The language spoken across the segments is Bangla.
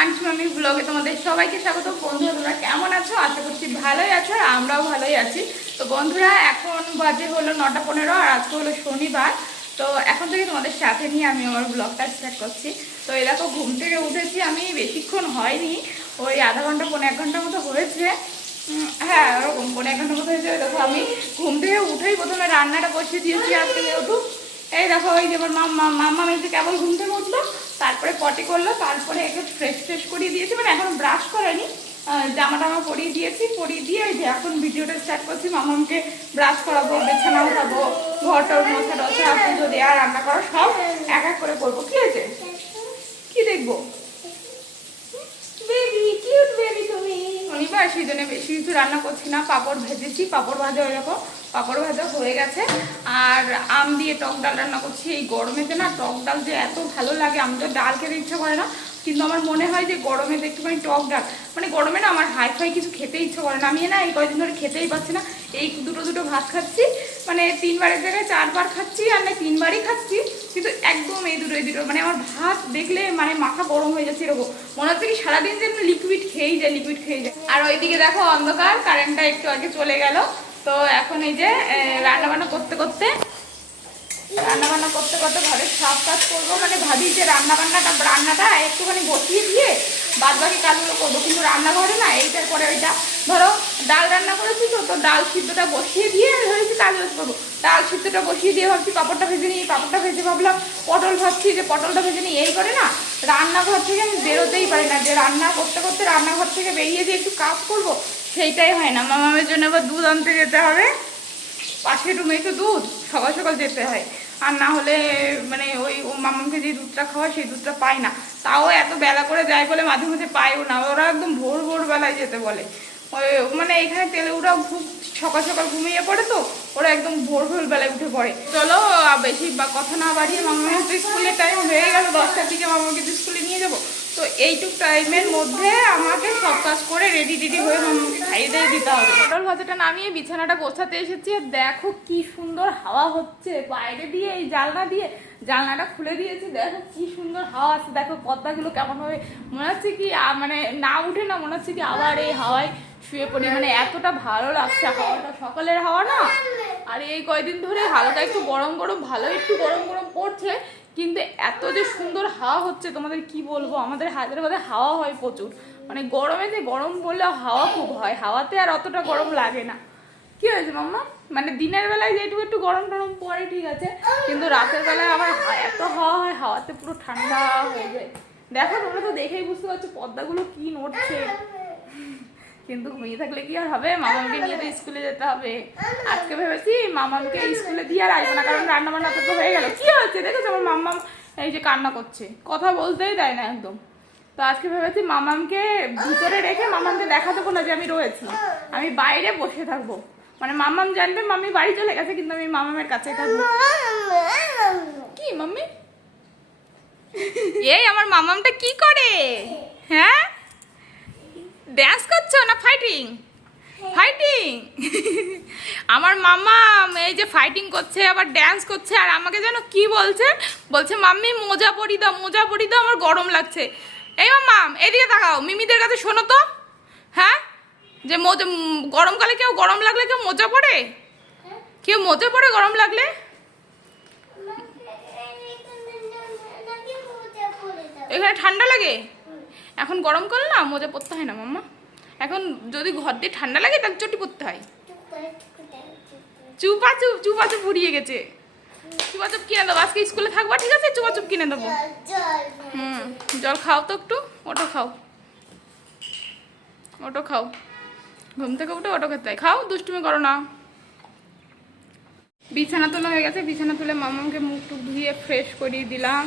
আন্টি মামি ব্লগে তোমাদের সবাইকে স্বাগত। বন্ধুরা তোমরা কেমন আছো? আশা করছি ভালোই আছো, আর আমরাও ভালোই আছি। তো বন্ধুরা এখন বাজে হলো 9:15 আর আজকে হলো শনিবার। তো এখন থেকে তোমাদের সাথে নিয়ে আমি আমার ব্লগটা স্টার্ট করছি। তো এই দেখো ঘুম থেকে উঠেছি, আমি বেশিক্ষণ হয়নি, ওই আধা ঘন্টা 1 ঘন্টার মতো হয়েছে। হ্যাঁ ওরকম 1 ঘন্টার মতো হয়েছে। দেখো আমি ঘুম থেকে উঠেই প্রথমে রান্নাটা বসিয়ে দিয়েছি আজকে যেহেতু। এই দেখো ওই যে আমার মাম্মা মেয়েছে কেবল ঘুম থেকে উঠলো, তারপরে পটি করলো, তারপরে একটু ফ্রেশ করিয়ে দিয়েছি, মানে এখনো ব্রাশ করেনি, জামা টামা পরিয়ে দিয়েছি। পরিয়ে দিয়ে এই যে এখন ভিডিওটা স্টার্ট করছি। মামাকে ব্রাশ করাবো, বিছানা উঠাবো, ঘরটার মোছা টোছা, পুজো দেওয়া, রান্না করা সব এক এক করে করবো। কি হয়েছে? কি দেখবো? বেবি কিউট বেবি তুমি। শনিবার সেই জন্য বেশি কিছু রান্না করছি না। পাঁপড় ভেজেছি, পাঁপড় ভাজা হয়ে যাবো, পাঁপড় ভাজা হয়ে গেছে। আর আম দিয়ে টক ডাল রান্না করছি। এই গরমেতে না টক ডাল যে এত ভালো লাগে, আমি তো ডাল খেতে ইচ্ছা করে না, কিন্তু আমার মনে হয় যে গরমেতে একটুখানি টক ডাল, মানে গরমে না আমার হাই ফাই কিছু খেতে ইচ্ছা করে না। আমি না এই কয়েকদিন ধরে খেতেই পাচ্ছি না। এই দুটো ভাত খাচ্ছি, মানে 3 বারের জায়গায় 4 বার খাচ্ছি, আর না 3 বারই খাচ্ছি, কিন্তু একদম এই দুটো মানে আমার ভাত দেখলে মানে মাথা গরম হয়ে যাচ্ছে। এরকম মনে হচ্ছে কি সারাদিন যেন লিকুইড খেয়েই যায়। আর ওইদিকে দেখো অন্ধকার, কারেন্টটা একটু আগে চলে গেল। তো এখন এই যে রান্নাবান্না করতে করতে ঘরের সব কাজ করবো, মানে ভাবি যে রান্নাটা একটুখানি বসিয়ে দিয়ে বাদ বাকি কাজগুলো করবো, কিন্তু রান্নাঘরে না এইটার পরে ওইটা। ধরো ডাল রান্না করেছি, তো ডাল সিদ্ধটা বসিয়ে দিয়ে ধরেছি কাজ করবো। ডাল সিদ্ধটা বসিয়ে দিয়ে ভাবছি পাঁপড়টা ভেজে নিই, পাঁপড়টা ভেজে ভাবলাম পটল ভাবছি যে পটলটা ভেজে নিই। এই করে না রান্নাঘর থেকে আমি বেরোতেই পারি না, যে রান্না করতে করতে রান্নাঘর থেকে বেরিয়ে যে একটু কাজ করবো সেইটাই হয় না। মামামের জন্য আবার দুধ আনতে যেতে হবে, পাশের রুমে একটু দুধ সকাল সকাল যেতে হয়, আর না হলে মানে ওই মামাকে যে দুধটা খাওয়ায় সেই দুধটা পাই না। তাও এত বেলা করে যায় বলে মাঝে মাঝে পাইও না, ওরা একদম ভোর বেলায় যেতে বলে। ওই মানে এখানে তেলেগুড়াও খুব সকাল সকাল ঘুমিয়ে পড়ে, তো ওরা একদম ভোর বেলায় উঠে পড়ে। চলো বেশি কথা না বাড়িয়ে, মামার তো স্কুলের টাইম হয়ে গেল, 10টার দিকে মামাকে তো স্কুলে নিয়ে যাবো। তো এইটুক টাইমের মধ্যে আমাকে সব কাজ করে রেডি হয়ে মামাকে খাইয়ে দিয়ে দিতে হবে। পটল ভাজাটা নামিয়ে বিছানাটা গোছাতে এসেছি, আর দেখো কি সুন্দর হাওয়া হচ্ছে বাইরে দিয়ে। এই জানলাটা খুলে দিয়েছি, দেখো কি সুন্দর হাওয়া আছে। দেখো পর্দাগুলো কেমন হবে, মনে হচ্ছে কি মানে না উঠে না, মনে হচ্ছে কি আবার এই হাওয়ায় শুয়ে পড়ি, মানে এতটা ভালো লাগছে হাওয়াটা। সকালের হাওয়া না, আর এই কয়দিন ধরে হালকা একটু গরম ভালো একটু গরম পড়ছে, কিন্তু এত যে সুন্দর হাওয়া হচ্ছে তোমাদের কি বলবো। আমাদের হায়দ্রাবাদে হাওয়া হয় প্রচুর, মানে গরমে যে গরম পড়লে হাওয়া খুব হয়, হাওয়াতে আর অতটা গরম লাগে না। কি হয়েছে মাম্মা? মানে দিনের বেলায় যেটুকু একটু গরম পড়ে ঠিক আছে, কিন্তু রাতের বেলায় আবার এত হাওয়া হয়, হাওয়াতে পুরো ঠান্ডা হয়ে যায়। দেখো তোমরা তো দেখেই বুঝতে পারছো পর্দাগুলো কি নড়ছে, কিন্তু ঘুমিয়ে থাকলে কি আর হবে, মামাকে নিয়ে তো স্কুলে যেতে হবে। আজকে ভেবেছি মামাকে স্কুলে দিয়ে আর আসবো না, কারণ রান্না বান্না তো হয়ে গেল। কি হচ্ছে দেখেছো আমার মাম্মা এই যে কান্না করছে, কথা বলতেই দেয় না একদম। তো আজকে ভেবেছি মামাকে ভিতরে রেখে মামাকে দেখা দেবো না যে আমি রয়েছি, আমি বাইরে বসে থাকবো। মানে মাম্মাম জানবে মাম্মি বাড়ি চলে গেছে, কিন্তু আমি মামামের কাছে থাকবো। কি মাম্মি? এই আমার মামামটা কি করে? হ্যাঁ ড্যান্স করছো না ফাইটিং? আমার মামা এই যে ফাইটিং করছে আবার ড্যান্স করছে, আর আমাকে যেন কি বলছে মাম্মি মোজা পরি দাও, আমার গরম লাগছে। এই মাম্মাম এদিকে তাকাও, মিমিদের কাছে শোনো তো। হ্যাঁ যে মোজা গরমকালে কেউ গরম লাগলে কেউ মোজা পরে? কেউ মোজা পরে গরম লাগলে? এখানে ঠান্ডা লাগে, এখন গরমকাল না, মোজা পরতে হয় না মাম্মা। এখন যদি ঘর দিয়ে ঠান্ডা লাগে তাহলে চটি পরতে হয়। চুপাচুপ ফুরিয়ে গেছে। চুপাচুপ কিনে দেবো, আজকে স্কুলে থাকবা ঠিক আছে, চুপাচুপ কিনে দেবো। জল খাও তো একটু, ওটো খাও, ঘুম থেকে উঠে ওটো খেতে খাও, দুষ্টুমি করো না। বিছানা তোলা হয়ে গেছে, বিছানা তুলে মামাকে মুখ টুক ধুয়ে ফ্রেশ করিয়ে দিলাম।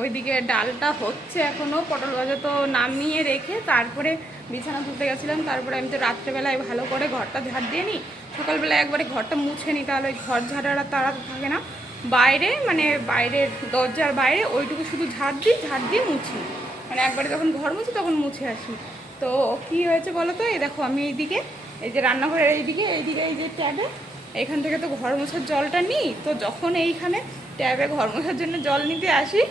ওইদিকে ডালটা হচ্ছে এখনও, পটল ভাজা তো নামিয়ে রেখে তারপরে বিছানা তুলতে গেছিলাম। তারপরে আমি তো রাত্রেবেলায় ভালো করে ঘরটা ঝাড় দিয়ে নিই, সকালবেলায় একবারে ঘরটা মুছে নিই, তাহলে ওই ঘর ঝাড়াটা তাড়া থাকে না। বাইরে মানে বাইরের দরজার বাইরে ওইটুকু শুধু ঝাড় দিয়ে মুছি, মানে একবারে যখন ঘর মুছি তখন মুছে আসি। তো কি হয়েছে বলো তো, এই দেখো আমি এইদিকে এই যে রান্নাঘরের এইদিকে এই যে ট্যাবে এখান থেকে তো ঘর মোছার জলটা নিই, তো যখন এইখানে ট্যাবে ঘর মোছার জন্য জল নিতে আসি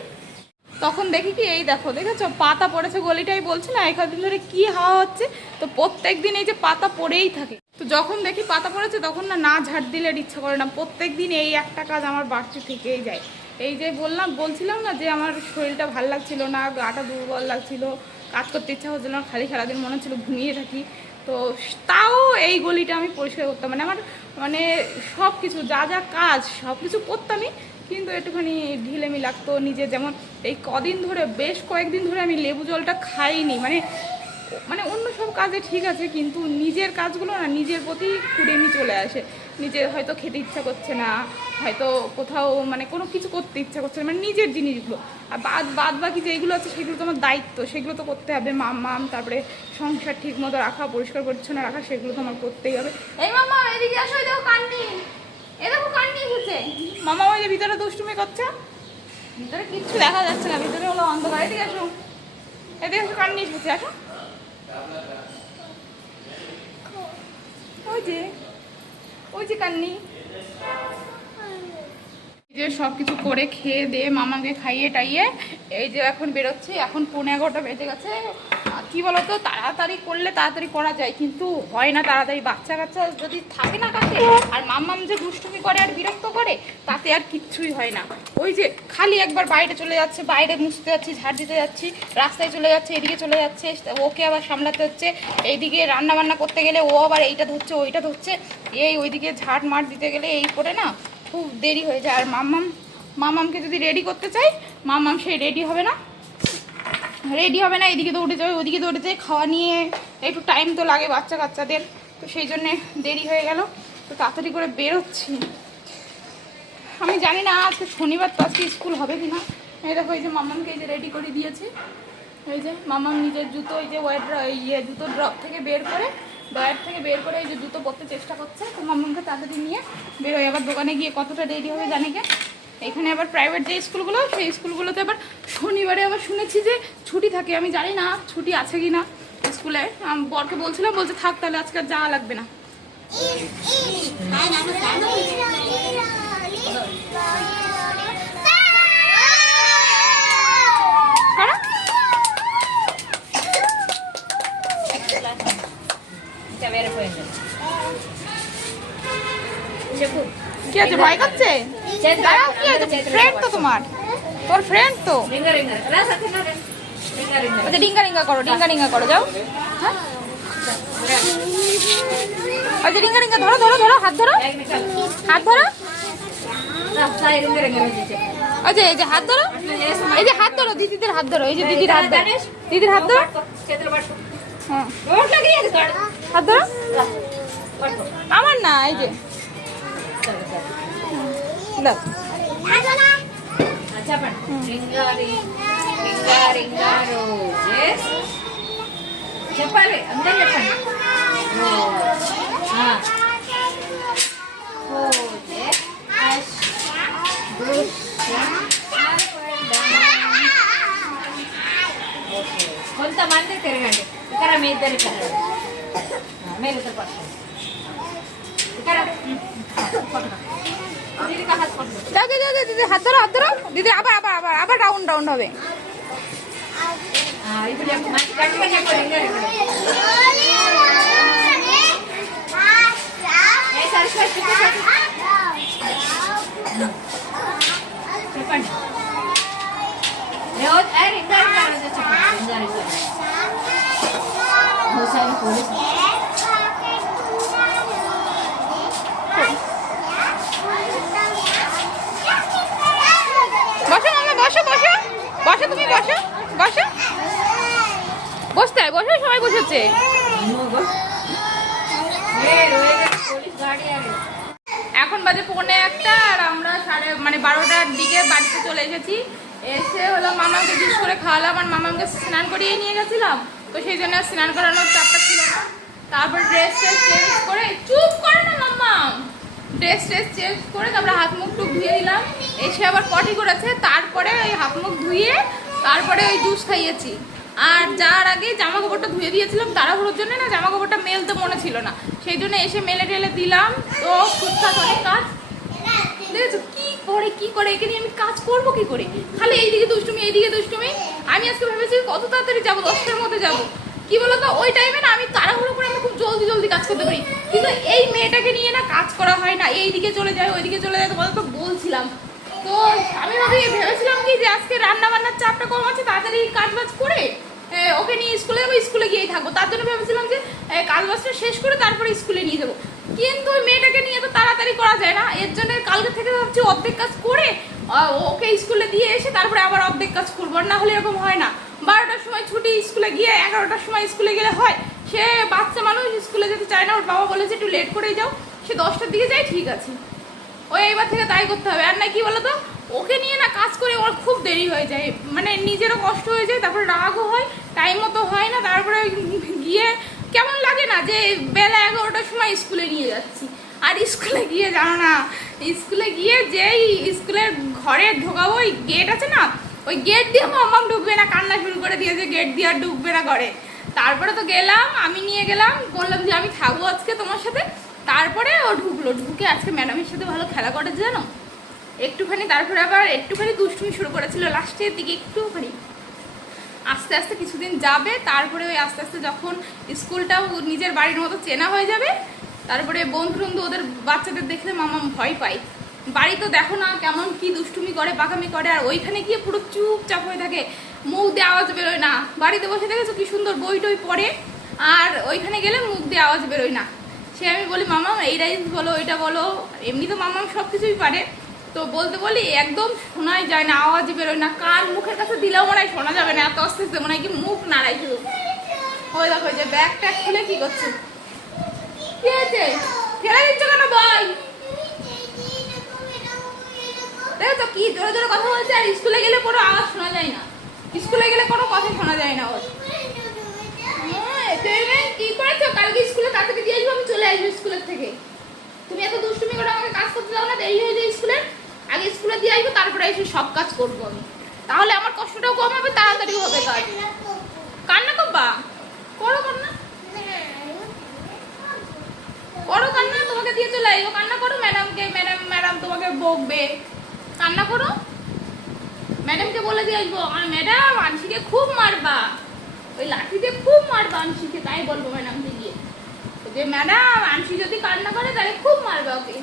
তখন দেখি কি এই দেখো, দেখেছো পাতা পড়েছে গলিটাই, বলছি না এখান ধরে কি হাওয়া হচ্ছে, তো প্রত্যেক দিন এই যে পাতা পড়েই থাকে। তো যখন দেখি পাতা পড়েছে তখন না ঝাড় দিলে ইচ্ছা করে না, প্রত্যেক দিন এই একটা কাজ আমার বাড়তি থেকেই যায়। এই যে বলছিলাম না যে আমার শরীরটা ভালো লাগছিল না, গাটা দুর্বল লাগছিল, কাজ করতে ইচ্ছা হচ্ছিল না, খালি সারাদিন মনে হচ্ছিলো ঘুমিয়ে থাকি। তো তাও এই গলিটা আমি পরিষ্কার করতাম, মানে আমার মানে সব কিছু যা যা কাজ সব কিছু করতামই, কিন্তু একটুখানি ঢিলেমি লাগতো নিজে। যেমন এই কদিন ধরে, বেশ কয়েকদিন ধরে আমি লেবু জলটা খাইনি, মানে অন্য সব কাজে ঠিক আছে, কিন্তু নিজের কাজগুলো না নিজের প্রতি কুড়েমি চলে আসে। নিজের হয়তো খেতে ইচ্ছা করছে না, হয়তো কোথাও মানে কোনো কিছু করতে ইচ্ছা করছে না, মানে নিজের জিনিসগুলো। আর বাদ বাকি যেগুলো আছে সেগুলো তো আমার দায়িত্ব, সেগুলো তো করতে হবে। মাম তারপরে সংসার ঠিক মতো রাখা, পরিষ্কার পরিচ্ছন্ন রাখা, সেগুলো তো আমার করতেই হবে। এই মামা এদিকে আসো, দেখো কান্নি, এ দেখো কান্নি এসেছে। মামা ওই যে ভিতরে দুষ্টুমি করছে, ভিতরে কিচ্ছু দেখা যাচ্ছে না, ভিতরে হলো অন্ধকার। এদিকে আসো, এদিকে আসো, কান্নি এসেছে, আসো। ওই যে কান্নি, যে সব কিছু করে খেয়ে দিয়ে মামাকে খাইয়ে টাইয়ে এই যে এখন বেরোচ্ছি। এখন 11:15 বেজে গেছে। কি বলতো, তাড়াতাড়ি করলে তাড়াতাড়ি করা যায়, কিন্তু হয় না তাড়াতাড়ি। বাচ্চা কাচ্চা যদি থাকে না কাছে, আর মাম্মাম যে দুষ্টুমি করে আর বিরক্ত করে, তাতে আর কিচ্ছুই হয় না। ওই যে খালি একবার বাইরে চলে যাচ্ছে, বাইরে মুছতে যাচ্ছি, ঝাড় দিতে যাচ্ছি, রাস্তায় চলে যাচ্ছে, এদিকে চলে যাচ্ছে, ওকে আবার সামলাতে হচ্ছে। এইদিকে রান্না বান্না করতে গেলে ও আবার এইটা ধরছে ওইটা ধরছে, ওইদিকে ঝাড় মার দিতে গেলে এই করে না খুব দেরি হয়ে যায়। আর মামামকে যদি রেডি করতে চাই, মামাম সেই রেডি হবে না, এদিকে দৌড়ে যাবে ওদিকে দৌড়ে যায়। খাওয়া নিয়ে একটু টাইম তো লাগে বাচ্চা কাচ্চাদের, তো সেই জন্যে দেরি হয়ে গেল। তো তাড়াতাড়ি করে বেরোচ্ছি। আমি জানি না আজকে শনিবার, তো আজকে স্কুল হবে কি না। এই দেখো, এই যে মামামকে এই যে রেডি করে দিয়েছে। এই যে মামাম নিজের জুতো এই যে জুতো ড্রপ থেকে বের করে, ড্রয়ার থেকে বের করে এই যে জুতো পরতে চেষ্টা করছে। তো মামামকে তাড়াতাড়ি নিয়ে বেরোয়। আবার দোকানে গিয়ে কতটা রেডি হবে জানি কে। এখানে আবার প্রাইভেট যে স্কুলগুলো, সেই স্কুলগুলোতে আবার শনিবারে আবার শুনেছি যে ছুটি থাকে। আমি জানি না ছুটি আছে কি না স্কুলে। বরকে বলছিলাম, বলছে থাক তাহলে আজকে আর যাওয়া লাগবে না। কি আছে, ভয় করছে? কি আছে, ফ্রেন্ড তো তোমার, তোর ফ্রেন্ড তো। আচ্ছা ডিঙ্গা রিঙ্গা করো যাও। হ্যাঁ আচ্ছা ডিঙ্গা ধরো, হাত ধরো। আচ্ছা এই যে হাত ধরো, দিদিদের হাত ধরো, এই যে দিদির হাত ধরো, হ্যাঁ হাত ধরো। আমার না, এই যে చెప్పాలి అందరూ చెప్పండి. కొంతమంది తిరగండి ఇక్కడ, మీ ఇద్దరు ఇక్కడ, మీరు ఇద్దరు పట్టుకోండి ఇక్కడ. হাত ধরো দিদি, আবার রাউন্ড হবে। ఇప్పుడు మంచి గట్టిగా చెప్పండి. చెప్పండి పోలీస్ বসো তুমি, বসতে হয়, বসো, সবাই বসেছে। এখন বাজে 11:15 আর আমরা 12টার দিকে বাড়িতে চলে এসেছি। এসে হলো মামাকে জুস করে খাওয়ালাম, আর মামাকে স্নান করিয়ে নিয়ে গেছিলাম, তো সেই জন্য স্নান করানোর চাপটা ছিল না। তারপর ড্রেস চেঞ্জ করে, চুপ করে না মাম্মা, ড্রেস চেঞ্জ করে তারপরে হাত মুখ টুক ধুয়ে দিলাম। এসে আবার পটি করেছে, তারপরে ওই হাত মুখ ধুয়ে তারপরে ওই জুস খাইয়েছি। আর যার আগে জামা কাপড়টা ধুয়ে দিয়েছিলাম তাড়াহুড়োর জন্য, না জামা কাপড়টা মেলতে মনে ছিল না, সেই জন্য এসে মেলে টেলে দিলাম। তো টুকটাক অনেক কাজ দেখেছো কি পড়ে কি করে, একে নিয়ে আমি কাজ করবো কি করে, খালি এইদিকে দুষ্টুমি এইদিকে দুষ্টুমি। আমি আজকে ভেবেছি কত তাড়াতাড়ি যাবো, 10টার মধ্যে যাবো, কি বলতো ওই টাইমে না আমি তাড়াহুড়ো করে আমি খুব জলদি জলদি কাজ করতে পারি, কিন্তু এই মেয়েটাকে নিয়ে না কাজ করা হয় না, এইদিকে চলে যায় ওইদিকে চলে যায়, তোমাদের তো বলছিলাম। তো আমি ভেবেছিলাম কি যে আজকে রান্না বান্নার চাপটা কম আছে, তাড়াতাড়ি কাজ বাজ করে ওকে নিয়ে স্কুলে যাবো, স্কুলে গিয়েই থাকবো, তার জন্য ভেবেছিলাম যে কাজ বাজটা শেষ করে তারপরে স্কুলে নিয়ে যাবো, কিন্তু ওই মেয়েটাকে নিয়ে তো তাড়াতাড়ি করা যায় না, এর জন্য কালকে থেকে ভাবছি অর্ধেক কাজ করে ওকে স্কুলে দিয়ে এসে তারপরে আবার অর্ধেক কাজ করবো, আর না হলে এরকম হয় না। 12টার সময় ছুটি, স্কুলে গিয়ে 11টার সময় স্কুলে গেলে হয়, সে বাচ্চা মানুষ স্কুলে যেতে চায় না, ওর বাবা বলেছে একটু লেট করেই যাও, সে 10টার দিকে যায়, ঠিক আছে, ওই এবার থেকে তাই করতে হবে। আর না কি বলতো ওকে নিয়ে না কাজ করে ওর খুব দেরি হয়ে যায়, মানে নিজেরও কষ্ট হয়ে যায়, তারপরে রাগও হয়, টাইম মতো হয় না, তারপরে গিয়ে কেমন লাগে না যে বেলা 11টার সময় স্কুলে নিয়ে যাচ্ছি, আর স্কুলে গিয়ে জানো না, স্কুলে গিয়ে যেই স্কুলের ঘরে ঢোকাবো ওই গেট আছে না, ওই গেট দিয়ে মাম্মাম ঢুকবে না, কান্না শুরু করে দিয়েছে, গেট দিয়ে আর ঢুকবে না ঘরে। তারপরে তো গেলাম, আমি নিয়ে গেলাম, বললাম যে আমি থাকবো আজকে তোমার সাথে, তারপরে ও ঢুকলো, ঢুকে আজকে ম্যাডামের সাথে ভালো খেলা করেছে জানো একটুখানি, তারপরে আবার একটুখানি দুষ্টুমি শুরু করেছিল লাস্টের দিকে একটুখানি, আস্তে আস্তে কিছুদিন যাবে, তারপরে ওই আস্তে আস্তে যখন স্কুলটাও নিজের বাড়ির মতো চেনা হয়ে যাবে, তারপরে বন্ধু বন্ধু ওদের বাচ্চাদের দেখলে মামা ভয় পায়, বাড়ি তো দেখো না কেমন কি দুষ্টুমি করে পাকামি করে, আর ওইখানে গিয়ে পুরো চুপচাপ হয়ে থাকে, মুখ দিয়ে আওয়াজ বেরোয় না, বাড়িতে বসে দেখেছো কি সুন্দর বই টই পড়ে, আর ওইখানে গেলে মুখ দিয়ে আওয়াজ বেরোয় না। সে আমি বলি মামাম এই রাইস বলো ওইটা বলো, এমনি তো মামাম সব কিছুই পারে, তো বলতে বলি একদম শোনাই যায় না, আওয়াজ বেরোয় না, কান মুখের কাছে দিলেও মনে হয় শোনা যাবে না, এত আস্তে আস্তে মনে হয় কি মুখ নাড়াই শুধু। ওই দেখো যে ব্যাগ ট্যাগ খুলে কি করছে, কি আছে ফেলে দিচ্ছ কেন বই, দেখো তো কি জোরে জোরে কথা বলছে, আর স্কুলে গেলে কোনো আওয়াজ শোনা যায় না, স্কুলে গেলে কোনো কথা শোনা যায় না ওর। কি করেছো কালকে স্কুলে তাড়াতাড়ি দিয়ে আসবো, আমি চলে আসবো স্কুলের থেকে, তুমি এত দুষ্টুমি করে আমাকে কাজ করতে দাও না, দেরি হয়ে যায় স্কুলে, আগে স্কুলে দিয়ে আসবো তারপরে এসে সব কাজ করবো আমি, তাহলে আমার কষ্টটাও কম হবে, তাড়াতাড়ি হবে কাজ। কান্না করবা, করো কান্না করো, কান্না তোমাকে দিয়ে চলে আসবো, কান্না করো, ম্যাডামকে ম্যাডাম তোমাকে বকবে, কান্না করো, ম্যাডামকে বলে দিয়ে আসবো আর ম্যাডাম আনসিকে খুব মারবা, ওই লাঠি দিয়ে খুব মারবা আনসিকে, তাই বলবো ম্যাডামকে গিয়ে যে ম্যাডাম আনসি যদি কান্না করে তাহলে খুব মারবে ওকে,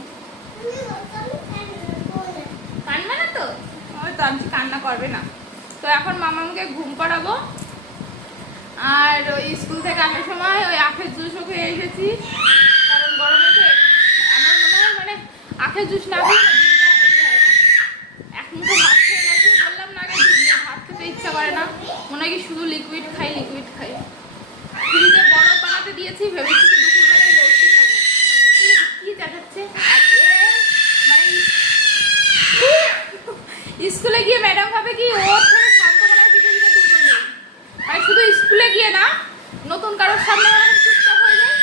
কান্না না তো, ওই তো আনসি কান্না করবে না। তো এখন মামাকে ঘুম পাড়াবো, আর ওই স্কুল থেকে আসার সময় ওই আখের জুসও খেয়ে এসেছি, কারণ গরমেতে আমার মনে হয় মানে আখের জুস না খেয়ে এক মুঠো ভাত খেয়ে গেছি, বললাম না আগে ভাত খেতে ইচ্ছা করে না, মনে হয় কি শুধু লিকুইড খাই। ফ্রিজে বরফ বানাতে দিয়েছি, ভেবেছি কি দুপুরবেলায় লস্যি খাবো, কি দেখাচ্ছে। মানে স্কুলে গিয়ে ম্যাডাম ভাবে কি ওর থেকে শান্ত মনে হয় দুটো নেই, মানে শুধু স্কুলে গিয়ে না নতুন কারোর সামনে চুপচাপ হয়ে যায়,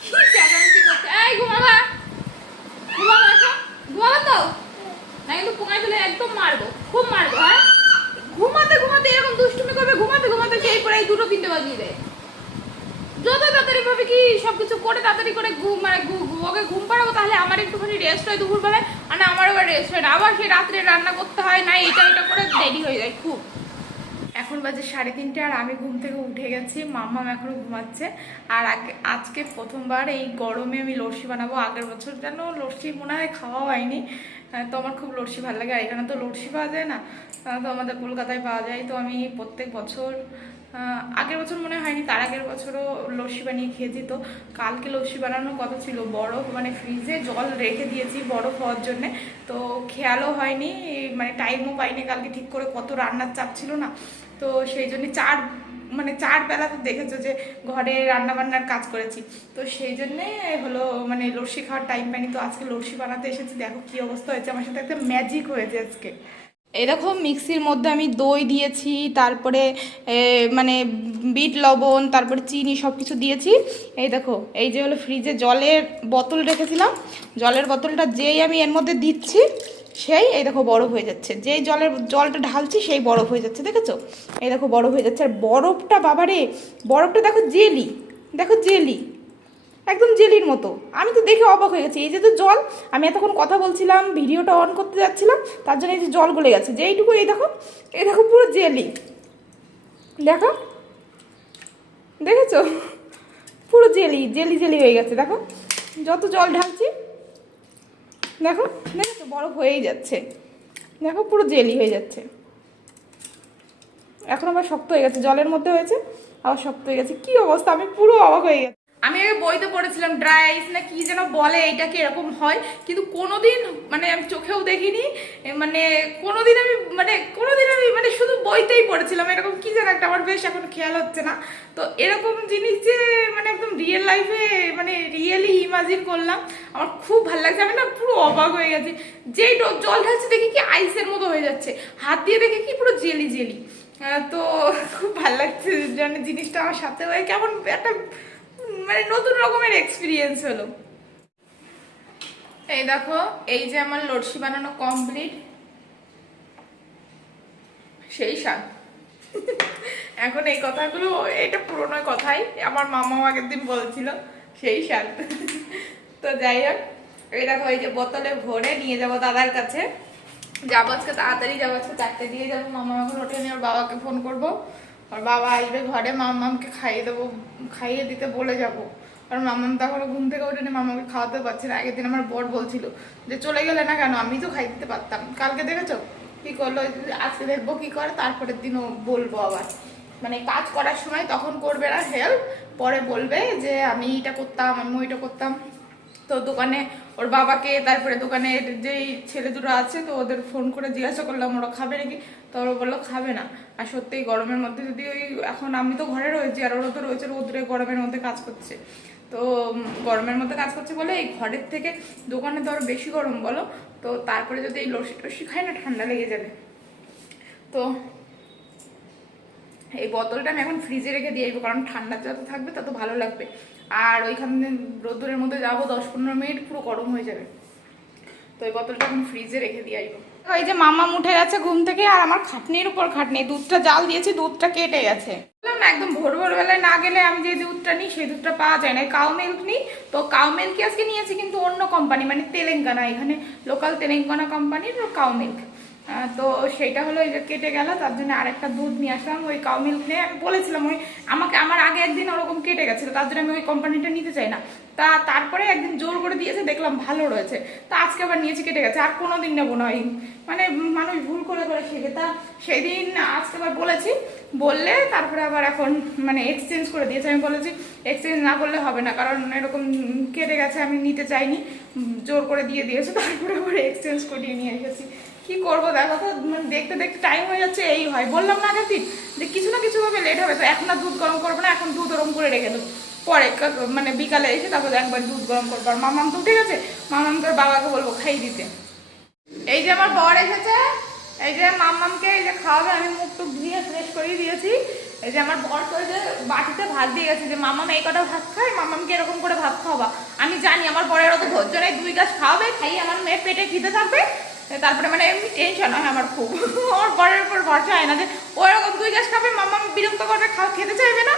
কি চেঁচামেচি করছে, এই ঘুমাবা তো না, কিন্তু পোঙায় ফেলে একদম মারবো, খুব মারবো, হ্যাঁ ঘুমাতে এরকম দুষ্টুমি করবে, ঘুমাতে সেই পরে 2-3 বাজিয়ে দেয়, যত তাড়াতাড়ি ভাবে কি সবকিছু করে তাড়াতাড়ি করে ওকে ঘুম পাড়াবো, তাহলে আমার একটুখানি রেস্ট হয় দুপুরবেলায়, আর না আমার আবার রেস্ট হয় না, আবার সেই রাত্রে রান্না করতে হয় না, এটা করে দেরি হয়ে যায় খুব। এখন বাজে 3:30 আর আমি ঘুম থেকে উঠে গেছি, মাম্মাম এখনো ঘুমাচ্ছে, আর আজকে প্রথমবার এই গরমে আমি লস্যি বানাবো, আগের বছর যেন লস্যি মনে হয় খাওয়া হয়নি, তো আমার খুব লস্যি ভালো লাগে, আর এখানে তো লস্যি পাওয়া যায় না, তো আমাদের কলকাতায় পাওয়া যায়, তো আমি প্রত্যেক বছর, আগের বছর মনে হয়নি তার আগের বছরও লস্যি বানিয়ে খেয়েছি। তো কালকে লস্যি বানানোর কথা ছিল, বরফ মানে ফ্রিজে জল রেখে দিয়েছি বরফ হওয়ার জন্যে, তো খেয়ালও হয়নি, মানে টাইমও পাইনি কালকে ঠিক করে, কত রান্নার চাপ ছিল না, তো সেই জন্য 4 বেলা তো দেখেছো যে ঘরে রান্নাবান্নার কাজ করেছি, তো সেই জন্যে হলো মানে লস্যি খাওয়ার টাইম পাইনি, তো আজকে লস্যি বানাতে এসেছি, দেখো কি অবস্থা হয়েছে, আমার সাথে একটা ম্যাজিক হয়েছে আজকে। এই দেখো মিক্সির মধ্যে আমি দই দিয়েছি, তারপরে মানে বিট লবণ, তারপরে চিনি সব কিছু দিয়েছি। এই দেখো এই যে হলো ফ্রিজে জলের বোতল রেখেছিলাম, জলের বোতলটা যেই আমি এর মধ্যে দিচ্ছি সেই এই দেখো বরফ হয়ে যাচ্ছে, যেই জলটা ঢালছি সেই বরফ হয়ে যাচ্ছে, দেখেছো এই দেখো বরফ হয়ে যাচ্ছে, আর বরফটা বাবারে বরফটা দেখো জেলি, একদম জেলির মতো। আমি তো দেখে অবাক হয়ে গেছি। এই যে তো জল, আমি এতক্ষণ কথা বলছিলাম, ভিডিওটা অন করতে যাচ্ছিলাম, তার জন্য এই যে জল গলে গেছে, যে এইটুকু, এই দেখো পুরো জেলি, দেখো, দেখেছো, পুরো জেলি জেলি জেলি হয়ে গেছে। দেখো যত জল ঢালছি, দেখো, দেখেছো, বরফ হয়েই যাচ্ছে, দেখো পুরো জেলি হয়ে যাচ্ছে। এখন আবার শক্ত হয়ে গেছে, জলের মধ্যে হয়েছে আবার শক্ত হয়ে গেছে। কি অবস্থা, আমি পুরো অবাক হয়ে গেছি। আমি আগে বইতে পড়েছিলাম ড্রাই আইস না কি যেন বলে, এইটাকে এরকম হয়, কিন্তু কোনোদিন মানে আমি চোখেও দেখিনি, মানে কোনোদিন আমি মানে শুধু বইতেই পড়েছিলাম এরকম কি যেন একটা, আমার বেশ এখন খেয়াল হচ্ছে না। তো এরকম জিনিস যে মানে একদম রিয়েল লাইফে মানে রিয়েলি ইমাজিন করলাম, আমার খুব ভালো লাগছে। আমি না পুরো অবাক হয়ে গেছি, যেই জল ঢালছে দেখি কি আইসের মতো হয়ে যাচ্ছে, হাত দিয়ে দেখে কি পুরো জেলি জেলি। তো খুব ভালো লাগছে যেন জিনিসটা আমার সাথে হয়ে, কেমন একটা মানে নতুন রকমের এক্সপিরিয়েন্স হলো। এই দেখো, এই যে আমার লস্যি বানানো কমপ্লিট, সেই স্বাদ। এখন এই কথাগুলো, এটা পুরোনো কথাই, আমার মামাও আগের দিন বলছিল, সেই স্বাদ। তো যাই হোক, এই দেখো, এই যে বোতলে ভরে নিয়ে যাবো দাদার কাছে, যাবো আজকে তাড়াতাড়ি যাবো, আজকে 4টে দিয়ে যাবো। মামা এখন ওঠেনি, ওর বাবাকে ফোন করবো, আর বাবা আসবে ঘরে, মামাকে খাইয়ে দেবো, খাইয়ে দিতে বলে যাবো। আর মামাম তো এখনো ঘুম থেকে ওঠেনি, মামাকে খাওয়াতে পারছি না। আগের দিন আমার বর বলছিল যে চলে গেলে না কেন, আমি তো খাই দিতে পারতাম। কালকে দেখেছো কি করলো, আজকে দেখবো কি করে, তারপরের দিনও বলবো আবার। মানে কাজ করার সময় তখন করবে না হেল্প, পরে বলবে যে আমি এটা করতাম, আমি ওইটা করতাম। তো দোকানে ওর বাবাকে, তারপরে দোকানের যেই ছেলে দুটো আছে, তো ওদের ফোন করে জিজ্ঞাসা করলাম ওরা খাবে নাকি, তো ওরা বললো খাবে না। আর সত্যিই গরমের মধ্যে যদি ওই, এখন আমি তো ঘরে রয়েছি আর ওরা তো রয়েছে রোদ্রে, গরমের মধ্যে কাজ করছে। তো গরমের মধ্যে কাজ করছে বলে এই ঘরের থেকে দোকানে তো আরো বেশি গরম বলো। তো তারপরে যদি এই লস্যি টস্যি খাই না, ঠান্ডা লেগে যাবে। তো এই বোতলটা আমি এখন ফ্রিজে রেখে দিয়ে আসবো, কারণ ঠান্ডা যত থাকবে তত ভালো লাগবে। আর ওইখানে রোদ্দুরের মধ্যে যাবো 10-15 মিনিট, পুরো গরম হয়ে যাবে। তো এই বোতলটা এখন ফ্রিজে রেখে দিয়ে আসবো। ওই যে মামা উঠে গেছে ঘুম থেকে, আর আমার খাটনির উপর খাটনি, দুধটা জাল দিয়েছি, দুধটা কেটে গেছে। বললাম না, একদম ভোরবেলায় না গেলে আমি যে দুধটা নিই সেই দুধটা পাওয়া যায় না। কাউ মিল্ক নিই, তো কাউ মিল্ক আজকে নিয়েছি, কিন্তু অন্য কোম্পানি, মানে তেলেঙ্গানা, এখানে লোকাল তেলেঙ্গানা কোম্পানির কাউ মিল্ক। তো সেইটা হলো এই যে কেটে গেল, তার জন্য আরেকটা দুধ নিয়ে আসলাম, ওই কাউ মিল্ক নিয়ে। আমি বলেছিলাম ওই আমার আগে একদিন ওরকম কেটে গেছিলো, তার জন্য আমি ওই কোম্পানিটা নিতে চাই না। তারপরে একদিন জোর করে দিয়েছে, দেখলাম ভালো রয়েছে, তা আজকে আবার নিয়েছি, কেটে গেছে, আর কোনোদিন নেবো না। ওই মানে মানুষ ভুল করে শেখে, তা সেই দিন আজকে আবার বলেছি, বললে তারপরে আবার এখন মানে এক্সচেঞ্জ করে দিয়েছে। আমি বলেছি এক্সচেঞ্জ না করলে হবে না, কারণ এরকম কেটে গেছে, আমি নিতে চাইনি, জোর করে দিয়েছে, তারপরে আবার এক্সচেঞ্জ করিয়ে নিয়ে এসেছি। কি করবো দেখো তো, মানে দেখতে দেখতে টাইম হয়ে যাচ্ছে, এই হয়। বললাম না আগের দিন যে কিছু না কিছু ভাবে লেট হবে, তো এখন আর দুধ গরম করবো না, এখন দুধ ওরম করে রেখে দেবো, পরে মানে বিকালে এসে তারপর একবার দুধ গরম করবো। আর মামাম তো উঠে গেছে, মামাম তোর বাবাকে বলবো খাইয়ে দিতে। এই যে আমার বর এসেছে, এই যে মামামকে এই যে খাওয়াবে, আমি মুখ টুক ধুয়ে ফ্রেশ করিয়ে দিয়েছি। এই যে আমার বর তো যে বাটিতে ভাত দিয়ে গেছে, যে মামাম এই কটা ভাত খায়, মামামকে এরকম করে ভাত খাওয়াবা। আমি জানি আমার বরের অত ধৈর্য নেই, 2 গাছ খাওয়াবে, খাইয়ে আমার মেয়ে পেটে খিদে থাকবে, তারপরে মানে এমনি টেনশন হয় আমার খুব। আমার বরের উপর ভরসা হয় না, যে ওরকম 2 গাছ খাবে, মামাম বিরক্ত করবে, খেতে চাইবে না,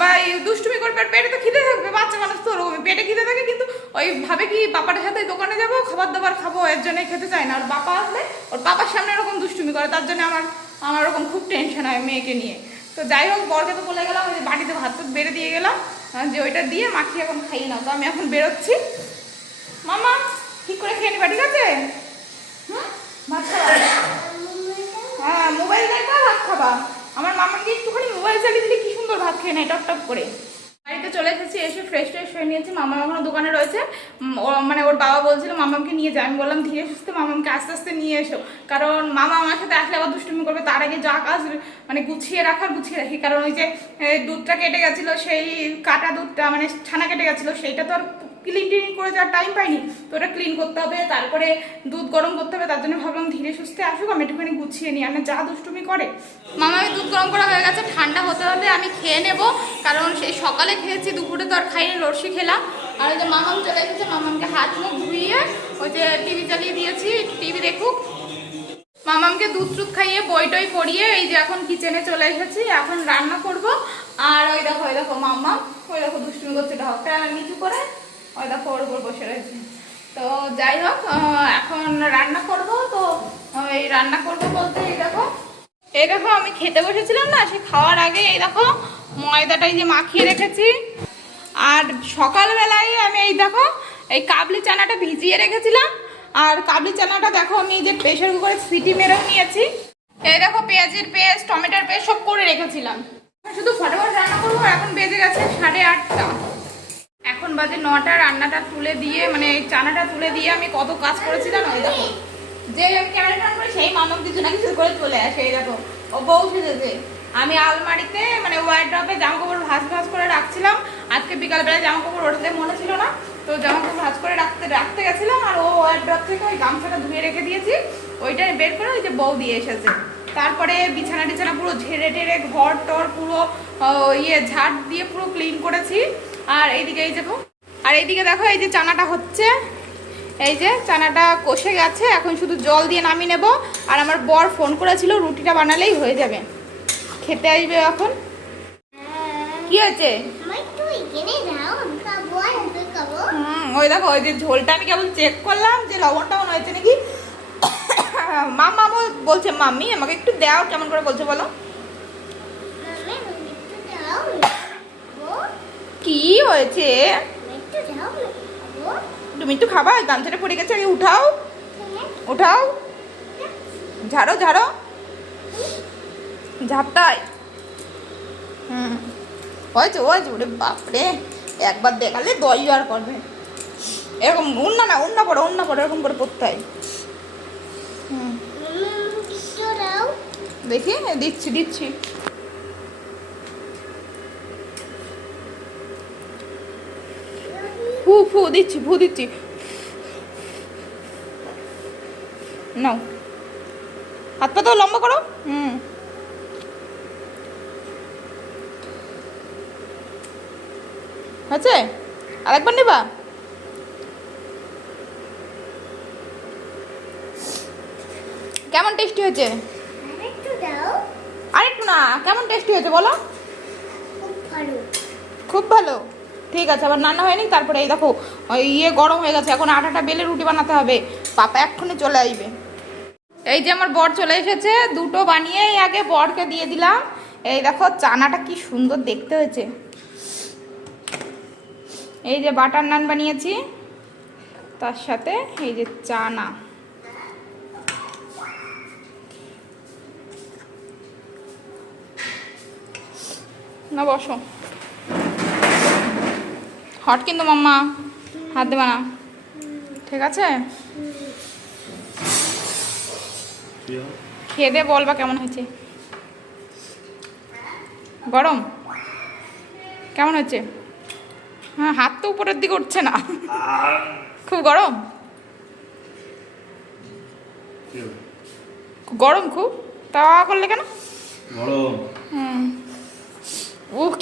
বা দুষ্টুমি করবে, আর পেটে তো খিদে থাকবে, বাচ্চা মানুষ তো ওরকম পেটে খিদে থাকে, কিন্তু ওই ভাবে কি বাপার সাথে দোকানে যাবো, খাবার দাবার খাবো, এর জন্যই খেতে চায় না। আর বাবা আসলে ওর বাবার সামনে এরকম দুষ্টুমি করে, তার জন্য আমার ওরকম খুব টেনশন হয় মেয়েকে নিয়ে। তো যাই হোক, বরকে তো বলে গেলাম, ওই যে বাটিতে ভাত বেড়ে দিয়ে গেলাম, যে ওইটা দিয়ে মাখিয়ে এখন খাইয়ে নাও। তো আমি এখন বেরোচ্ছি, মামা ঠিক করে খেয়ে নিবা, ঠিক আছে? ভাত খাবা? হ্যাঁ, মোবাইল দেখবা, ভাত খাবা। আমার মামাকে একটুখানি মোবাইল চালিয়ে দিলে কি সুন্দর ভাত খেয়ে নেয় টপ টপ করে। বাড়িতে চলে এসেছি, এসে ফ্রেশ হয়ে নিয়েছি। মামা এখনো দোকানে রয়েছে, মানে ওর বাবা বলছিল মামাকে নিয়ে যায়, আমি বললাম ধীরে সুস্থে মামাকে আস্তে আস্তে নিয়ে এসো, কারণ মামা আমার সাথে আসলে আবার দুষ্টুমি করবে। তার আগে যা কাজ মানে গুছিয়ে রাখি, কারণ ওই যে দুধটা কেটে গেছিলো, সেই কাটা দুধটা মানে ছানা কেটে গেছিলো, সেইটা তো আর ক্লিন করে যাওয়ার টাইম পাইনি, তো ওটা ক্লিন করতে হবে, তারপরে দুধ গরম করতে হবে। তার জন্য ভাবলাম ধীরে সুস্থে আসুক, আমি একটুখানি গুছিয়ে নিই, আমি যা দুষ্টুমি করে। মামা আমি দুধ গরম করা হয়ে গেছে, ঠান্ডা হতে হলে আমি খেয়ে নেব, কারণ সেই সকালে খেয়েছি, দুপুরে তো আর খাইনি, লস্যি খেলাম। আর ওই যে মামাম চলে এসেছে, মামামকে হাত মুখ ধুইয়ে ওই যে টিভি চালিয়ে দিয়েছি, টিভি দেখুক। মামামকে দুধ টুধ খাইয়ে বই টই পড়িয়ে এই যে এখন কিচেনে চলে এসেছি, এখন রান্না করব। আর ওই দেখো মামাম ওই দেখো দুষ্টুমি করছে, ঢকটা নিচু করে ওই দেখো ওর উপর বসে রয়েছে। তো যাই হোক এখন রান্না করব। তো এই রান্না করব বলতে এই দেখো আমি খেতে বসেছিলাম না, সে খাওয়ার আগে এই দেখো ময়দাটাই যে মাখিয়ে রেখেছি। আর সকালবেলায় আমি এই দেখো এই কাবলি চানাটা ভিজিয়ে রেখেছিলাম। আর কাবলি চানাটা দেখো আমি এই যে প্রেশার কুকারে সিটি মেরেও নিয়েছি। এই দেখো পেঁয়াজের পেস্ট, টমেটোর পেস্ট সব করে রেখেছিলাম, শুধু ফটাফট রান্না করবো। এখন বেজে গেছে 8:30। এখন বাজে 9টা। রান্নাটা তুলে দিয়ে মানে এই চানাটা তুলে দিয়ে আমি কত কাজ করেছি জানো। এই দেখো যে আমি ক্যামেরা অন করি সেই মামাম কিছু না কিছু করে চলে আসে। এই দেখো ও বউ সেজেছে। আমি আলমারিতে মানে ওয়ার্ড্রপে জামা কাপড় ভাঁজ করে রাখছিলাম। আজকে বিকালবেলায় জামা কাপড় ওঠাতে মনে ছিল না, তো জামা কাপড় ভাঁজ করে রাখতে গেছিলাম। আর ও ওয়ার্ড্রপ থেকে ওই গামছাটা ধুয়ে রেখে দিয়েছি, ওইটা বের করে ওই যে বউ দিয়ে এসেছে। তারপরে বিছানা টিছানা পুরো ঝেড়ে টেড়ে ঘর টর পুরো ঝাড় দিয়ে পুরো ক্লিন করেছি। আর এইদিকে এইদিকে দেখো এই যে চানাটা হচ্ছে, এই যে চানাটা কষে গেছে, এখন শুধু জল দিয়ে নামিয়ে নেব। আর আমার বর ফোন করেছিল, রুটিটা বানালেই হয়ে যাবে, খেতে আসবে এখন। কি হয়েছে? ওই দেখো ওই যে ঝোলটা আমি কেবল চেক করলাম যে লবণ টবণ হয়েছে নাকি। মামা বলছে মাম্মি আমাকে একটু দাও, কেমন করে বলছে বলো? কি হয়েছে? তুমি একটু খাবা? গামছাটা পড়ে গেছে, আগে উঠাও উঠাও, ঝাড়ো ঝাপটাই। হয়েছে ওরে বাপরে, একবার দেখালে 10 বার করবে। এরকম উন্না পড়ো এরকম করে পড়তে হয়। দেখি দিচ্ছি। ফু দিচ্ছি নাও, হাত পা তো লম্বা করো। হয়েছে? আরেকবার নেবা? কেমন টেস্টি হয়েছে? আরেকটু না, কেমন টেস্টি হয়েছে বলো? খুব ভালো। ঠিক আছে, আবার রান্না হয়নি। তারপরে এই দেখো গরম হয়ে গেছে, এখন আটাটা বেলে রুটি বানাতে হবে। পাপা এক্ষুনি চলে আসবে। এই যে আমার বর চলে এসেছে, দুটো বানিয়েই আগে বরকে দিয়ে দিলাম। এই দেখো চানাটা কি সুন্দর দেখতে হয়েছে। এই যে বাটার নান বানিয়েছি, তার সাথে এই যে চানা। না বসো, হট কিন্তু মাম্মা, হাত দেবা না, ঠিক আছে? খেয়ে দে, বলবা কেমন হয়েছে। গরম কেমন হয়েছে? হ্যাঁ, হাত তো উপরের দিকে উঠছে না, খুব গরম খুব। তাওয়া করলে কেন?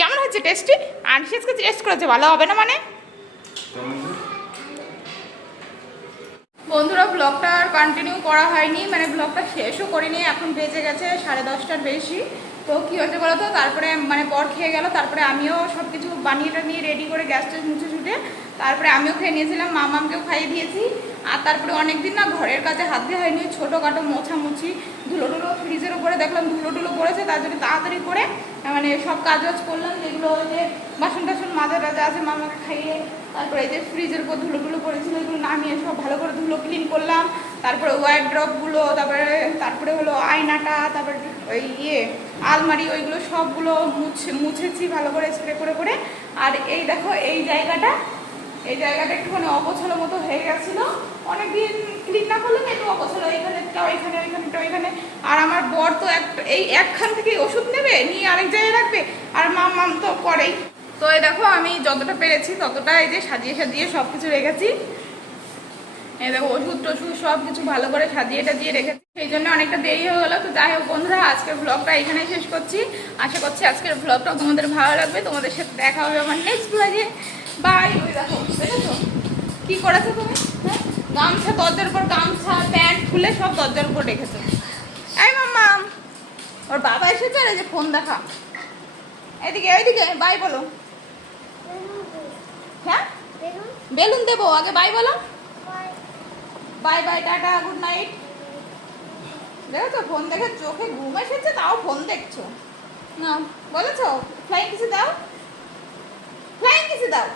কেমন হয়েছে টেস্টি? আনশেষকে টেস্ট করেছে, ভালো হবে না মানে? বন্ধুরা ব্লগটা আর কন্টিনিউ করা হয়নি, মানে ব্লগটা শেষও করিনি। এখন বেজে গেছে 10:30টার বেশি। তো কী হয়েছে বলো তো, তারপরে মানে বর খেয়ে গেল, তারপরে আমিও সব কিছু বানিয়ে টানিয়ে রেডি করে গ্যাস ট্যাস মুছে ছুটে তারপরে আমিও খেয়ে নিয়েছিলাম, মামামকেও খাইয়ে দিয়েছি। আর তারপরে অনেকদিন না ঘরের কাছে হাত দিয়ে হয়নি, ছোটোখাটো মোছামুছি, ধুলো ফ্রিজের উপরে দেখলাম ধুলো পড়েছে, তার জন্য তাড়াতাড়ি করে মানে সব কাজ করলাম। যেগুলো ওই যে বাসন টাসন মাজা টাজা আছে মামাকে খাইয়ে, তারপরে এই যে ফ্রিজের উপর ধুলো পড়েছিল ওইগুলো নামিয়ে সব ভালো করে ধুলো ক্লিন করলাম। তারপরে ওয়ার্ড্রপগুলো, তারপরে হলো আয়নাটা, তারপরে ওই আলমারি, ওইগুলো সবগুলো মুছেছি ভালো করে স্প্রে করে। আর এই দেখো এই জায়গাটা একটুখানি অগোছালো মতো হয়ে গেছিলো, অনেকদিন ক্লিন না করলে একটু অগোছালো, ওইখানে। আর আমার বর তো এই একখান থেকে ওষুধ নেবে, নিয়ে আরেক জায়গায় রাখবে, আর মাম তো করেই। তো এই দেখো আমি যতটা পেরেছি ততটা এই যে সাজিয়ে সব কিছু রেখেছি। এই দেখো ওষুধ টষুধ সব কিছু ভালো করে সাজিয়ে টাজিয়ে রেখেছি, সেই জন্য অনেকটা দেরি হয়ে গেলো। তো যাই হোক বন্ধুরা, আজকের ব্লগটা এখানেই শেষ করছি। আশা করছি আজকের ব্লগটাও তোমাদের ভালো লাগবে। তোমাদের সাথে দেখা হবে আমার নেক্সট ব্লগে। বাই। ওই দেখো দেখেছো কি করেছো তুমি? হ্যাঁ, গামছা দরজার উপর, গামছা প্যান্ট খুলে সব দরজার উপর রেখেছো। এই মাম্মাম, ওর বাবা এসেছে আর এই যে ফোন দেখা। এদিকে এইদিকে বাই বলো। হ্যাঁ বেলুন দেবো, আগে বাই বলো। Bye bye, tata, good night. দেখো তো ফোন দেখে চোখে ঘুম এসেছে, তাও ফোন দেখছো না। বলেছো ফ্লাইং কিসি দাও, ফ্লাইং কিসি দাও,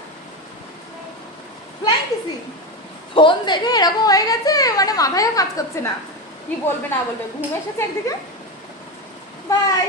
ফ্লাইং কিসি। ফোন দেখে এরকম হয়ে গেছে, মানে মাথায়ও কাজ করছে না, কি বলবে না বলবে। ঘুম এসেছে একদিকে। বাই।